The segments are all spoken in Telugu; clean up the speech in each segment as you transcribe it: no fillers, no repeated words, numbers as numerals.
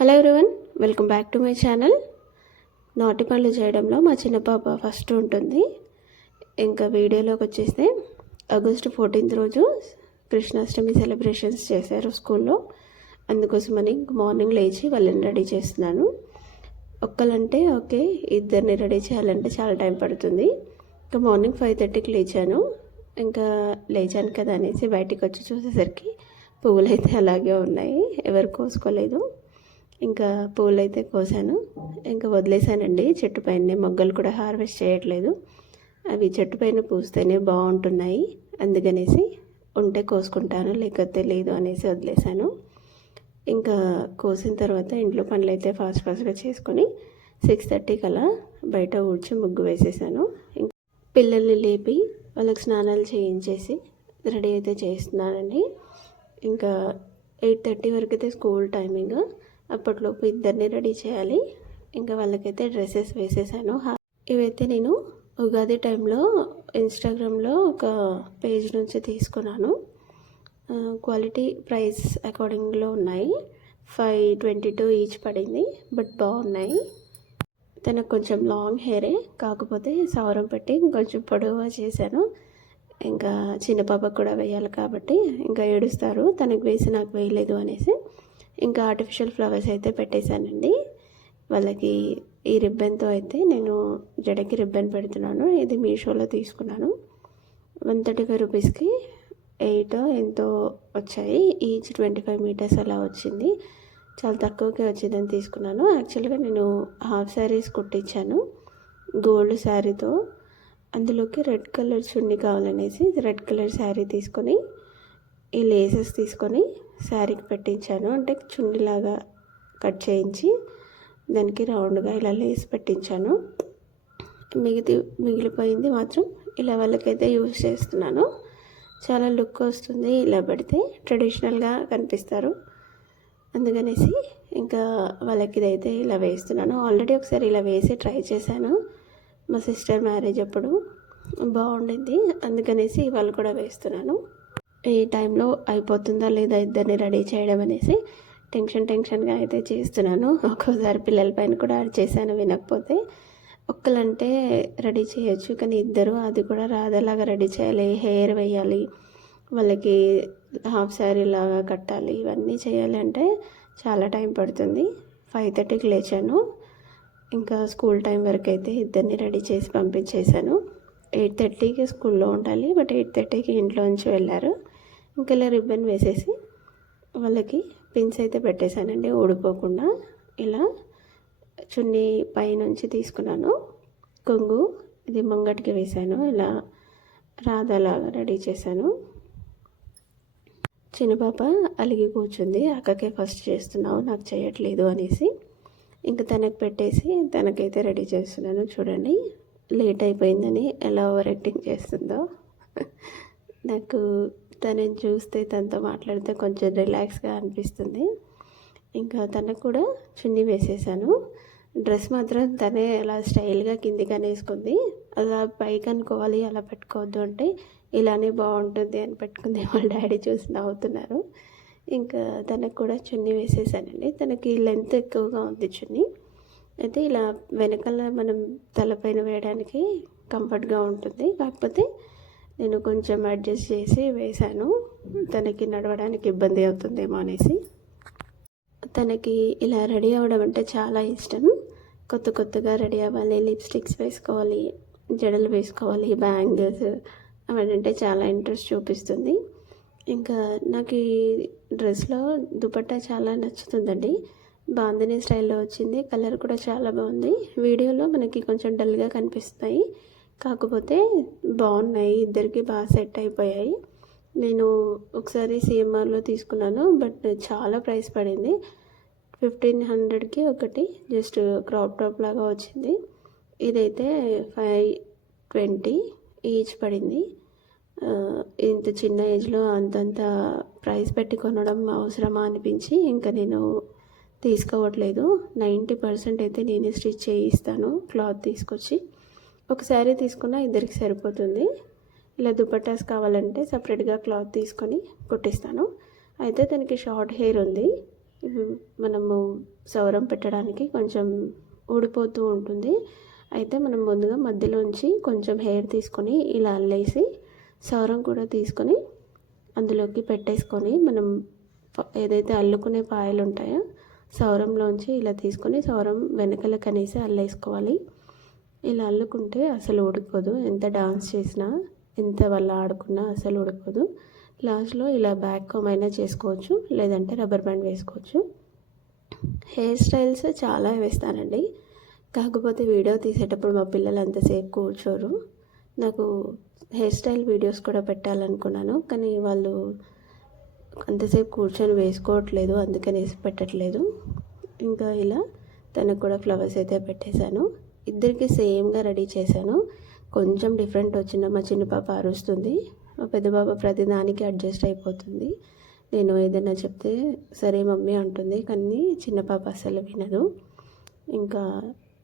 Hello everyone, welcome back to my channel. నాటి పనులు చేయడంలో మా చిన్న పాప ఫస్ట్ ఉంటుంది. ఇంకా వీడియోలోకి వచ్చేస్తే ఆగస్టు 14th రోజు కృష్ణాష్టమి సెలబ్రేషన్స్ చేశారు స్కూల్లో. అందుకోసమని మార్నింగ్ లేచి వాళ్ళని రెడీ చేస్తున్నాను. ఒక్కలంటే ఓకే, ఇద్దరిని రెడీ చేయాలంటే చాలా టైం పడుతుంది. ఇంకా మార్నింగ్ 5:30కి లేచాను. ఇంకా లేచాను కదా అనేసి బయటికి వచ్చి చూసేసరికి పువ్వులు అయితే అలాగే ఉన్నాయి, ఎవరు కోసుకోలేదు. ఇంకా పూలు అయితే కోసాను, ఇంకా వదిలేసానండి. చెట్టు పైన మొగ్గలు కూడా హార్వెస్ట్ చేయట్లేదు, అవి చెట్టు పైన పూస్తేనే బాగుంటున్నాయి. అందుకనేసి ఉంటే కోసుకుంటాను, లేకపోతే లేదు అనేసి వదిలేసాను. ఇంకా కోసిన తర్వాత ఇంట్లో పనులు అయితే ఫాస్ట్గా చేసుకొని 6:30కి అలా బయట ఊడ్చి ముగ్గు వేసేసాను. ఇంకా పిల్లల్ని లేపి వాళ్ళకి స్నానాలు చేయించేసి రెడీ అయితే చేస్తున్నానండి. ఇంకా 8:30 వరకు అయితే స్కూల్ టైమింగ్. అప్పట్లోపు ఇద్దరిని రెడీ చేయాలి. ఇంకా వాళ్ళకైతే డ్రెస్సెస్ వేసేసాను. ఇవైతే నేను ఉగాది టైంలో ఇన్స్టాగ్రామ్లో ఒక పేజ్ నుంచి తీసుకున్నాను. క్వాలిటీ ప్రైస్ అకార్డింగ్లో ఉన్నాయి. 522 ఈచ్ పడింది, బట్ బాగున్నాయి. తనకు కొంచెం లాంగ్ హెయిరే, కాకపోతే సవరం పెట్టి కొంచెం పొడవుగా చేశాను. ఇంకా చిన్న పాపకు కూడా వేయాలి కాబట్టి ఇంకా ఏడుస్తారు, తనకు వేసి నాకు వేయలేదు అనేసి ఇంకా ఆర్టిఫిషియల్ ఫ్లవర్స్ అయితే పెట్టేశానండి. వాళ్ళకి ఈ రిబ్బన్తో అయితే నేను జడకి రిబ్బన్ పెడుతున్నాను. ఇది మీషోలో తీసుకున్నాను. 135 రూపీస్కి 8 ఎంతో వచ్చాయి. ఈచ్ 25 మీటర్స్ అలా వచ్చింది. చాలా తక్కువకే వచ్చిందని తీసుకున్నాను. యాక్చువల్గా నేను హాఫ్ శారీస్ కుట్టించాను గోల్డ్ శారీతో. అందులోకి రెడ్ కలర్ చున్నీ కావాలనేసి రెడ్ కలర్ శారీ తీసుకొని ఈ లేసెస్ తీసుకొని శారీకి పెట్టించాను. అంటే చున్నీలాగా కట్ చేయించి దానికి రౌండ్గా ఇలా లేస్ పెట్టించాను. మిగిలిపోయింది మాత్రం ఇలా వాళ్ళకైతే యూజ్ చేస్తున్నాను. చాలా లుక్ వస్తుంది ఇలా పెడితే, ట్రెడిషనల్గా కనిపిస్తారు. అందుకనేసి ఇంకా వాళ్ళకి ఇదైతే ఇలా వేస్తున్నాను. ఆల్రెడీ ఒకసారి ఇలా వేసి ట్రై చేశాను మా సిస్టర్ మ్యారేజ్ అప్పుడు, బాగుండింది. అందుకనేసి వాళ్ళు కూడా వేస్తున్నాను. ఈ టైంలో అయిపోతుందా లేదా ఇద్దరిని రెడీ చేయడం అనేసి టెన్షన్గా అయితే చేస్తున్నాను. ఒక్కోసారి పిల్లల పైన కూడా యాడ్ చేశాను వినకపోతే. ఒక్కలంటే రెడీ చేయొచ్చు, కానీ ఇద్దరు అది కూడా రాదలాగా రెడీ చేయాలి, హెయిర్ వేయాలి, వాళ్ళకి హాఫ్ శారీ లాగా కట్టాలి, ఇవన్నీ చేయాలి అంటే చాలా టైం పడుతుంది. 5:30కి లేచాను. ఇంకా స్కూల్ టైం వరకు అయితే ఇద్దరిని రెడీ చేసి పంపించేశాను. 8:30కి స్కూల్లో ఉండాలి, బట్ 8:30కి ఇంట్లో నుంచి వెళ్ళారు. ఇంకా ఇలా రిబ్బన్ వేసేసి వాళ్ళకి పిన్స్ అయితే పెట్టేశానండి, ఊడిపోకుండా. ఇలా చున్నీ పైనుంచి తీసుకున్నాను, కొంగు ఇది ముంగటికి వేశాను. ఇలా రాధలాగా రెడీ చేశాను. చిన్న పాప అలిగి కూర్చుంది, అక్కకే ఫస్ట్ చేస్తున్నావు నాకు చేయట్లేదు అనేసి. ఇంకా తనకు పెట్టేసి తనకైతే రెడీ చేస్తున్నాను. చూడండి లేట్ అయిపోయిందని ఎలా ఓవర్ యాక్టింగ్ చేస్తుందో. నాకు తనని చూస్తే తనతో మాట్లాడితే కొంచెం రిలాక్స్గా అనిపిస్తుంది. ఇంకా తనకు కూడా చున్నీ వేసేసాను. డ్రెస్ మాత్రం తనే అలా స్టైల్గా కిందికి అనేసుకుంది. అలా పైకి అనుకోవాలి, అలా పెట్టుకోవద్దు అంటే ఇలానే బాగుంటుంది అని పెట్టుకుంది. వాళ్ళ డాడీ చూసి నవ్వుతున్నారు. ఇంకా తనకు కూడా చున్నీ వేసేసానండి. తనకి లెంత్ ఎక్కువగా ఉంది చున్నీ అయితే, ఇలా వెనకాల మనం తలపైన వేయడానికి కంఫర్ట్గా ఉంటుంది. కాకపోతే నేను కొంచెం అడ్జస్ట్ చేసి వేశాను, తనకి నడవడానికి ఇబ్బంది అవుతుందేమో అనేసి. తనకి ఇలా రెడీ అవ్వడం అంటే చాలా ఇష్టం. కొత్తగా రెడీ అవ్వాలి, లిప్స్టిక్స్ వేసుకోవాలి, జడలు వేసుకోవాలి, బ్యాంగిల్స్ అవన్నీ చాలా ఇంట్రెస్ట్ చూపిస్తుంది. ఇంకా నాకు ఈ డ్రెస్లో దుపట్టా చాలా నచ్చుతుందండి. బాందిని స్టైల్లో వచ్చింది, కలర్ కూడా చాలా బాగుంది. వీడియోలో మనకి కొంచెం డల్గా కనిపిస్తాయి, కాకపోతే బాగున్నాయి. ఇద్దరికి బాగా సెట్ అయిపోయాయి. నేను ఒకసారి CMRలో తీసుకున్నాను, బట్ చాలా ప్రైస్ పడింది. 1500కి ఒకటి జస్ట్ క్రాప్ టాప్ లాగా వచ్చింది. ఇదైతే 520 ఈచ్ పడింది. ఇంత చిన్న ఏజ్లో అంతంత ప్రైస్ పెట్టి కొనడం అవసరమా అనిపించి ఇంకా నేను తీసుకోవట్లేదు. 90% అయితే నేనే స్టిచ్ చేయిస్తాను క్లాత్ తీసుకొచ్చి. ఒక శారీ తీసుకున్నా ఇద్దరికి సరిపోతుంది. ఇలా దుపట్టాస్ కావాలంటే సపరేట్గా క్లాత్ తీసుకొని కుట్టిస్తాను. అయితే తనకి షార్ట్ హెయిర్ ఉంది, ఇవి మనము సౌరం పెట్టడానికి కొంచెం ఊడిపోతూ ఉంటుంది. అయితే మనం ముందుగా మధ్యలోంచి కొంచెం హెయిర్ తీసుకొని ఇలా అల్లేసి సౌరం కూడా తీసుకొని అందులోకి పెట్టేసుకొని మనం ఏదైతే అల్లుకునే పాయలు ఉంటాయో సౌరంలోంచి ఇలా తీసుకొని సౌరం వెనకల కనేసి అల్లేసుకోవాలి. ఇలా అల్లుకుంటే అసలు ఊడిపోదు. ఎంత డాన్స్ చేసినా ఎంత వల్ల ఆడుకున్నా అసలు ఊడిపోదు. లాస్ట్లో ఇలా బ్యాక్ కామ్ అయినా చేసుకోవచ్చు, లేదంటే రబ్బర్ బ్యాండ్ వేసుకోవచ్చు. హెయిర్ స్టైల్స్ చాలా వేస్తానండి. కాకపోతే వీడియో తీసేటప్పుడు మా పిల్లలు అంతసేపు కూర్చోరు. నాకు హెయిర్ స్టైల్ వీడియోస్ కూడా పెట్టాలనుకున్నాను, కానీ వాళ్ళు అంతసేపు కూర్చొని వేసుకోవట్లేదు, అందుకనేసి పెట్టట్లేదు. ఇంకా ఇలా తనకు కూడా ఫ్లవర్స్ అయితే పెట్టేశాను. ఇద్దరికి సేమ్గా రెడీ చేశాను. కొంచెం డిఫరెంట్ వచ్చిన మా చిన్న పాప అరుస్తుంది, మా పెద్ద పాప ప్రతి దానికి అడ్జస్ట్ అయిపోతుంది. నేను ఏదైనా చెప్తే సరే మమ్మీ అంటుంది, కానీ చిన్న పాప అస్సలు వినదు. ఇంకా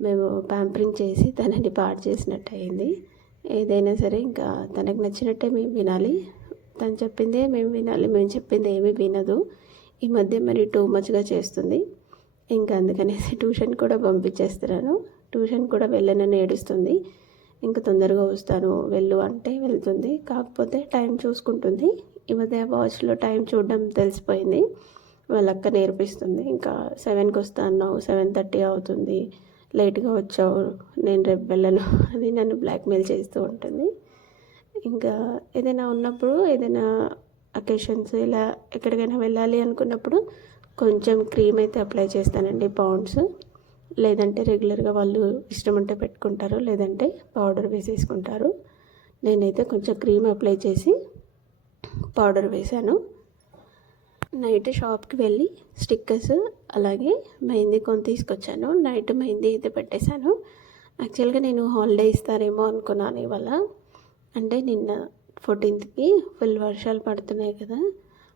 మేము ప్యాంపరింగ్ చేసి తనని పాడు చేసినట్టు అయింది. ఏదైనా సరే ఇంకా తనకు నచ్చినట్టే మేము వినాలి, తను చెప్పిందే మేము వినాలి, మేము చెప్పింది ఏమీ వినదు. ఈ మధ్య మరి టూ మచ్గా చేస్తుంది. ఇంకా అందుకనేసి ట్యూషన్ కూడా పంపించేస్తున్నాను. ట్యూషన్ కూడా వెళ్ళనని ఏడుస్తుంది. ఇంకా తొందరగా వస్తాను వెళ్ళు అంటే వెళ్తుంది, కాకపోతే టైం చూసుకుంటుంది. ఈ మధ్య వాచ్లో టైం చూడడం తెలిసిపోయింది. వాళ్ళ అక్క నేర్పిస్తుంది. ఇంకా 7కి వస్తా అన్నావు, 7:30 అవుతుంది, లేట్గా వచ్చావు, నేను రేపు వెళ్ళను అది నన్ను బ్లాక్మెయిల్ చేస్తూ ఉంటుంది. ఇంకా ఏదైనా ఉన్నప్పుడు ఏదైనా అకేషన్స్ ఇలా ఎక్కడికైనా వెళ్ళాలి అనుకున్నప్పుడు కొంచెం క్రీమ్ అయితే అప్లై చేస్తానండి, పాండ్స్. లేదంటే రెగ్యులర్గా వాళ్ళు ఇష్టం ఉంటే పెట్టుకుంటారు, లేదంటే పౌడర్ వేసేసుకుంటారు. నేనైతే కొంచెం క్రీమ్ అప్లై చేసి పౌడర్ వేశాను. నైట్ షాప్కి వెళ్ళి స్టిక్కర్స్ అలాగే మెహందీ కొని తీసుకొచ్చాను. నైట్ మెహందీ అయితే పెట్టేశాను. యాక్చువల్గా నేను హాలిడే ఇస్తారేమో అనుకున్నాను ఇవాళ. అంటే నిన్న 14థ్కి ఫుల్ వర్షాలు పడుతున్నాయి కదా,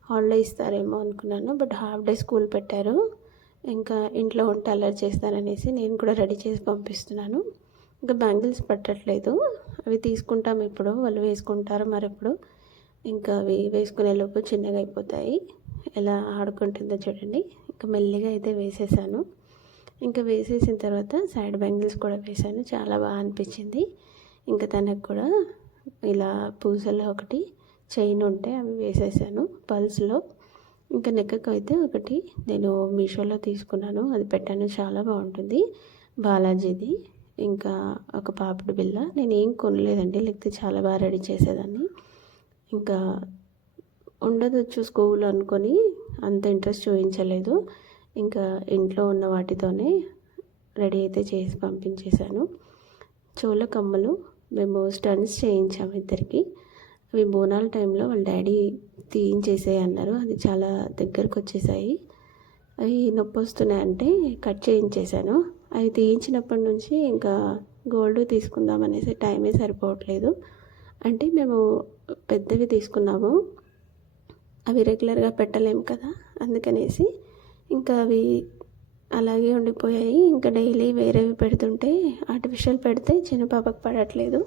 హాలిడే ఇస్తారేమో అనుకున్నాను. బట్ హాఫ్ డే స్కూల్ పెట్టారు. ఇంకా ఇంట్లో ఉంటే అల్లరి చేస్తారనేసి నేను కూడా రెడీ చేసి పంపిస్తున్నాను. ఇంకా బ్యాంగిల్స్ పట్టట్లేదు, అవి తీసుకుంటాం ఇప్పుడు, వాళ్ళు వేసుకుంటారు మరెప్పుడు. ఇంకా అవి వేసుకునే లోపు చిన్నగా అయిపోతాయి. ఎలా ఆడుకుంటుందో చూడండి. ఇంకా మెల్లిగా అయితే వేసేసాను. ఇంకా వేసేసిన తర్వాత సైడ్ బ్యాంగిల్స్ కూడా వేసాను, చాలా బాగా అనిపించింది. ఇంకా తనకు కూడా ఇలా పూసలో ఒకటి చైన్ ఉంటే అవి వేసేసాను పల్స్లో. ఇంకా నెక్కకు అయితే ఒకటి నేను మీషోలో తీసుకున్నాను, అది పెట్టాను, చాలా బాగుంటుంది, బాలాజీది. ఇంకా ఒక పాపిడి బిళ్ళ. నేను ఏం కొనలేదండి, లేకపోతే చాలా బాగా రెడీ చేసేదాన్ని. ఇంకా ఉండదొచ్చు స్కూల్ అనుకొని అంత ఇంట్రెస్ట్ చూపించలేదు. ఇంకా ఇంట్లో ఉన్న వాటితోనే రెడీ అయితే చేసి పంపించేశాను. చెవుల కమ్మలు మేము స్టన్స్ చేయించాము ఇద్దరికి. అవి బోనాల టైంలో వాళ్ళ డాడీ తీయించేసాయి అన్నారు. అది చాలా దగ్గరకు వచ్చేసాయి. అవి నొప్పి వస్తున్నాయంటే కట్ చేయించేశాను. అవి తీయించినప్పటి నుంచి ఇంకా గోల్డ్ తీసుకుందాం అనేసి టైమే సరిపోవట్లేదు. అంటే మేము పెద్దవి తీసుకున్నాము, అవి రెగ్యులర్గా పెట్టలేము కదా, అందుకనేసి ఇంకా అవి అలాగే ఉండిపోయాయి. ఇంకా డైలీ వేరేవి పెడుతుంటే ఆర్టిఫిషియల్ పెడితే చిన్న పాపకు పడట్లేదు.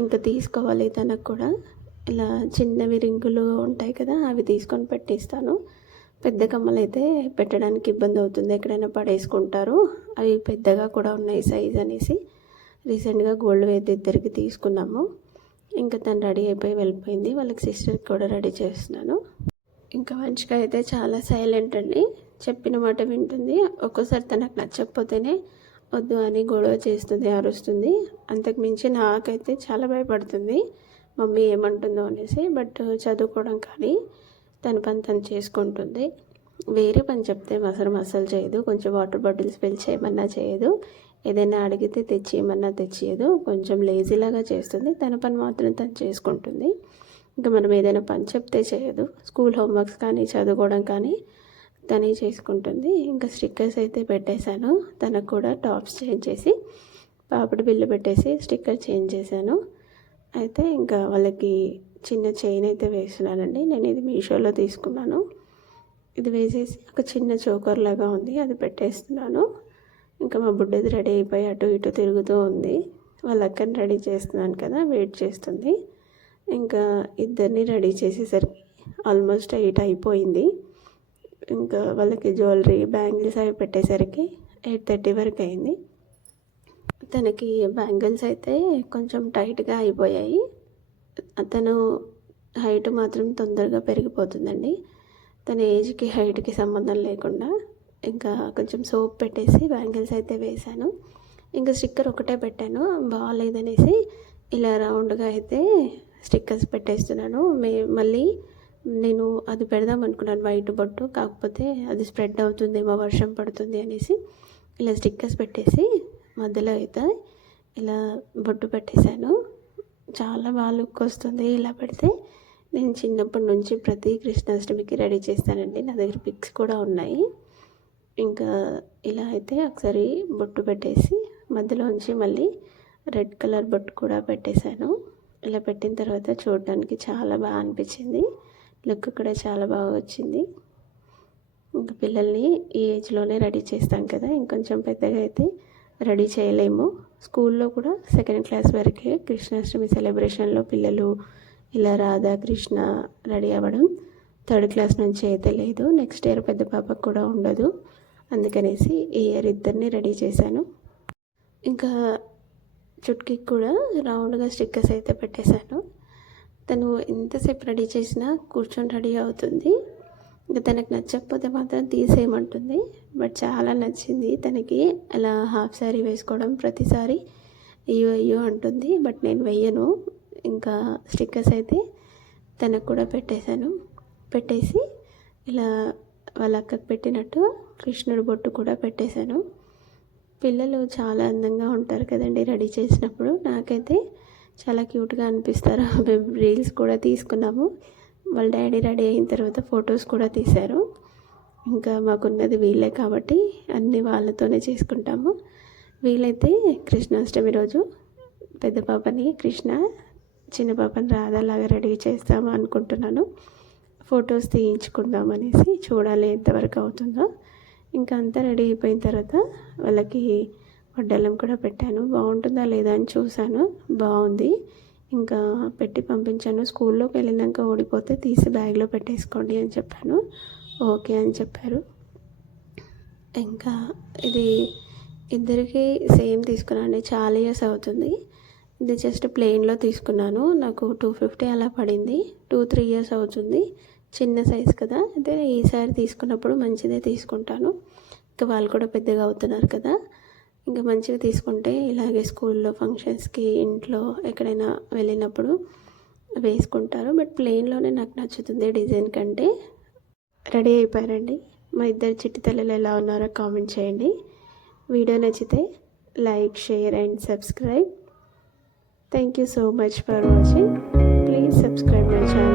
ఇంకా తీసుకోవాలి తనకు కూడా. ఇలా చిన్నవి రింగులు ఉంటాయి కదా, అవి తీసుకొని పెట్టిస్తాను. పెద్ద కమ్మలు అయితే పెట్టడానికి ఇబ్బంది అవుతుంది, ఎక్కడైనా పడేసుకుంటారు. అవి పెద్దగా కూడా ఉన్నాయి సైజ్ అనేసి రీసెంట్గా గోల్డ్ వేది ఇద్దరికి తీసుకున్నాము. ఇంకా తను రెడీ అయిపోయి వెళ్ళిపోయింది. వాళ్ళకి సిస్టర్కి కూడా రెడీ చేస్తున్నాను. ఇంకా వంచిక అయితే చాలా సైలెంట్ అండి, చెప్పిన మాట వింటుంది. ఒక్కోసారి తనకు నచ్చకపోతేనే వద్దు అని గొడవ చేస్తుంది, అరుస్తుంది. అంతకుమించి నాకైతే చాలా భయపడుతుంది మమ్మీ ఏమంటుందో అనేసి. బట్ చదువుకోవడం కానీ తన పని తను చేసుకుంటుంది. వేరే పని చెప్తే అసలు చేయదు. కొంచెం వాటర్ బాటిల్స్ ఫిల్ చేయమన్నా చేయదు, ఏదైనా అడిగితే తెచ్చియమన్నా తెచ్చియదు. కొంచెం లేజీలాగా చేస్తుంది. తన పని మాత్రం తను చేసుకుంటుంది. ఇంకా మనం ఏదైనా పని చెప్తే చేయదు. స్కూల్ హోంవర్క్స్ కానీ చదువుకోవడం కానీ తనే చేసుకుంటుంది. ఇంకా స్టిక్కర్స్ అయితే పెట్టేశాను. తనకు కూడా టాప్స్ చేంజ్ చేసి పాపిడి బిల్లు పెట్టేసి స్టిక్కర్ చేంజ్ చేశాను. అయితే ఇంకా వాళ్ళకి చిన్న చైన్ అయితే వేస్తున్నానండి. నేను ఇది మీషోలో తీసుకున్నాను. ఇది వేసేసి ఒక చిన్న చోకర్ లాగా ఉంది, అది పెట్టేస్తున్నాను. ఇంకా మా బుడ్డది రెడీ అయిపోయి అటు ఇటు తిరుగుతూ ఉంది. వాళ్ళ అక్కని రెడీ చేస్తున్నాను కదా, వెయిట్ చేస్తుంది. ఇంకా ఇద్దరిని రెడీ చేసేసరికి ఆల్మోస్ట్ 8 అయిపోయింది. ఇంకా వాళ్ళకి జ్యువెలరీ బ్యాంగిల్స్ అవి పెట్టేసరికి 8:30 వరకు అయింది. తనకి బ్యాంగిల్స్ అయితే కొంచెం టైట్గా అయిపోయాయి. తను హైట్ మాత్రం తొందరగా పెరిగిపోతుందండి. తన ఏజ్కి హైట్కి సంబంధం లేకుండా ఇంకా కొంచెం సోప్ పెట్టేసి బ్యాంగిల్స్ అయితే వేశాను. ఇంకా స్టిక్కర్ ఒకటే పెట్టాను, బాగాలేదనేసి ఇలా రౌండ్గా అయితే స్టిక్కర్స్ పెట్టేస్తున్నాను. మళ్ళీ నేను అది పెడదాం అనుకున్నాను వైట్ బొట్టు, కాకపోతే అది స్ప్రెడ్ అవుతుందేమో వర్షం పడుతుంది అనేసి ఇలా స్టిక్కర్స్ పెట్టేసి మధ్యలో అయితే ఇలా బొట్టు పెట్టేశాను. చాలా బాగా లుక్ వస్తుంది ఇలా పెడితే. నేను చిన్నప్పటి నుంచి ప్రతి కృష్ణాష్టమికి రెడీ చేస్తానండి, నా దగ్గర పిక్స్ కూడా ఉన్నాయి. ఇంకా ఇలా అయితే ఒకసారి బొట్టు పెట్టేసి మధ్యలోంచి మళ్ళీ రెడ్ కలర్ బొట్టు కూడా పెట్టేశాను. ఇలా పెట్టిన తర్వాత చూడడానికి చాలా బాగా అనిపించింది, లుక్ కూడా చాలా బాగా వచ్చింది. ఇంకా పిల్లల్ని ఈ ఏజ్లోనే రెడీ చేస్తాం కదా, ఇంకొంచెం పెద్దగా అయితే రెడీ చేయలేము. స్కూల్లో కూడా 2nd క్లాస్ వరకే కృష్ణాష్టమి సెలబ్రేషన్లో పిల్లలు ఇలా రాధాకృష్ణ రెడీ అవ్వడం. 3rd క్లాస్ నుంచి అయితే లేదు, నెక్స్ట్ ఇయర్ పెద్ద పాపకు కూడా ఉండదు, అందుకనేసి ఈ ఇయర్ ఇద్దరిని రెడీ చేశాను. ఇంకా చుట్కీ కూడా రౌండ్గా స్టిక్కర్స్ అయితే పెట్టేశాను. తను ఎంతసేపు రెడీ చేసినా కూర్చొని రెడీ అవుతుంది. ఇంకా తనకు నచ్చకపోతే మాత్రం తీసేయమంటుంది, బట్ చాలా నచ్చింది తనకి. అలా హాఫ్ శారీ వేసుకోవడం ప్రతిసారి అయ్యో అయ్యో అంటుంది, బట్ నేను వెయ్యను. ఇంకా స్టిక్కర్స్ అయితే తనకు కూడా పెట్టేశాను. పెట్టేసి ఇలా వాళ్ళ అక్కకు పెట్టినట్టు కృష్ణుడి బొట్టు కూడా పెట్టేశాను. పిల్లలు చాలా అందంగా ఉంటారు కదండి రెడీ చేసినప్పుడు, నాకైతే చాలా క్యూట్గా అనిపిస్తారు. మేము రీల్స్ కూడా తీసుకున్నాము, వాళ్ళ డాడీ రెడీ అయిన తర్వాత ఫొటోస్ కూడా తీశారు. ఇంకా మాకున్నది వీళ్ళే కాబట్టి అన్నీ వాళ్ళతోనే చేసుకుంటాము. వీళ్ళైతే కృష్ణాష్టమి రోజు పెద్ద పాపని కృష్ణ, చిన్న పాపని రాధాలాగా రెడీ చేస్తాము అనుకుంటున్నాను. ఫొటోస్ తీయించుకుందాం అనేసి, చూడాలి ఎంతవరకు అవుతుందో. ఇంకా అంతా రెడీ అయిపోయిన తర్వాత వాళ్ళకి వడ్డాలం కూడా పెట్టాను. బాగుంటుందా లేదా అని చూశాను, బాగుంది. ఇంకా పెట్టి పంపించాను. స్కూల్లోకి వెళ్ళినాక ఓడిపోతే తీసి బ్యాగ్లో పెట్టేసుకోండి అని చెప్పాను, ఓకే అని చెప్పారు. ఇంకా ఇది ఇద్దరికి సేమ్ తీసుకున్నాను, చాలా ఇయర్స్ అవుతుంది. ఇది జస్ట్ ప్లెయిన్లో తీసుకున్నాను, నాకు 250 అలా పడింది. 2-3 ఇయర్స్ అవుతుంది, చిన్న సైజ్ కదా. అయితే ఈసారి తీసుకున్నప్పుడు మంచిదే తీసుకుంటాను. ఇంకా వాళ్ళు కూడా పెద్దగా అవుతున్నారు కదా, ఇంకా మంచిగా తీసుకుంటే ఇలాగే స్కూల్లో ఫంక్షన్స్కి, ఇంట్లో ఎక్కడైనా వెళ్ళినప్పుడు వేసుకుంటారు. బట్ ప్లెయిన్లోనే నాకు నచ్చుతుంది డిజైన్ కంటే. రెడీ అయిపోయారండి. మా ఇద్దరు చిట్టి తల్లులు ఎలా ఉన్నారో కామెంట్ చేయండి. వీడియో నచ్చితే like, share and subscribe. Thank you so much for watching. Please subscribe my channel.